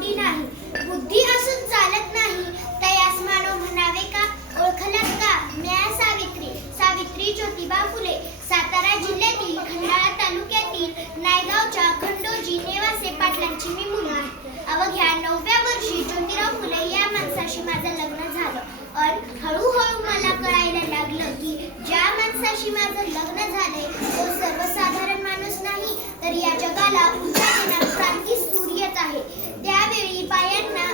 गोडी नाही, बुद्धी असून चालत नाही, तयास मानव म्हणावे का? ओळखलात का म्या सावित्री? सावित्री ज्योतिबा फुले. सातारा जिल्ह्यातील खंडाळा तालुक्यातील नायगावच्या खंडोजी नेवासे पाटलांची मी मुलगी. अवघ्या 9व्या वर्षी ज्योतिराव फुले या माणसाशी माझं लग्न झालं. हळूहळू मला कळायला लागलं की ज्या माणसाशी माझं लग्न झालंय तो सर्वसाधारण माणूस नाही, तर या जगाला ऊर्जा देणारा क्रांती सूर्यच आहे. त्यावेळी बायांना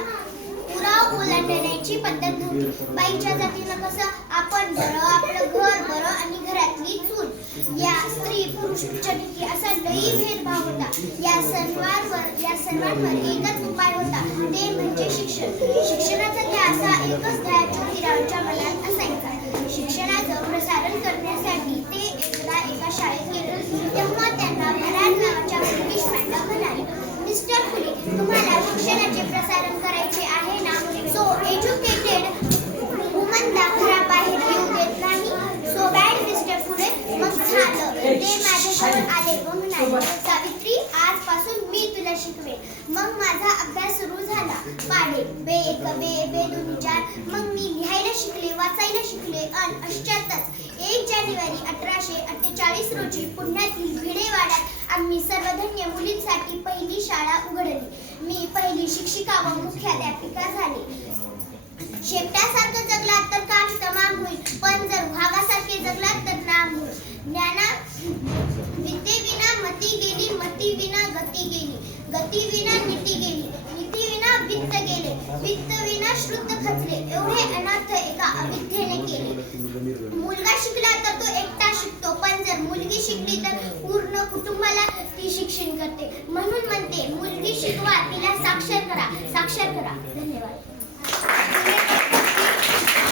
पुराव ओलांडण्याची पद्धत नव्हती. बाईच्या जातीनं कसं आपण बरं, आपलं घर बरं आणि घरातली चूल, या स्त्री पुरुष उच्चनीची असा लई भेदभाव होता. या सर्वांवर एकच उपाय होता, ते म्हणजे शिक्षण. शिक्षणाचा ध्यास हा एकच ध्यास ज्योतिरावांच्या मनात असायचा. शिक्षणाचं प्रसारण करण्यासाठी ते एकदा एका शाळेत गेले. तेव्हा त्यांना भरार नावाच्या ब्रिटिश मॅडम म्हणाले, मिस्टर फुले, तुम्हाला शिक्षणाचे प्रसारण करायचे आहे ना? सो एज्युकेटेड वुमनला घराबाहेर येऊ देत नाही. सो बॅड मिस्टर फुले. मग झालं, ते माझ्याजवळ आले व म्हणाले, सावित्री, आजपासून मी तुला शिकवेन. मग माझा अभ्यास सुरू झाला. पाढे, बे एक, बे दोन चार. मग मी लिहायला शिकले, वाचायला शिकले. आणि अशातच 1 जानेवारी 1848 रोजी पुण्यातील भिडेवाड्यात आम्ही सर्वधन्य मुलींसाठी पहिली शाळा उघडली. मी पहिली शिक्षिका व मुख्याध्यापिका झाले. शेपट्यासारखं जगलात तर काम तमाम होईल, पण जर वाघासारखे जगलात तर नाम होईल. विद्येविना मती गेली, मतीविना गती गेली, गतीविना नीती गेली, नीतीविना वित्त गेले, वित्तविना श्रुत खचले. एवढे अनर्थ एका अविद्येने केले. मुलगा शिकला तर तो एकटा शिकतो, पण जर मुलगी शिकली तर पूर्ण कुटुंबाला ती शिक्षण करते. म्हणून म्हणते, मुलगी शिकवा, तिला साक्षर करा. साक्षर करा. धन्यवाद.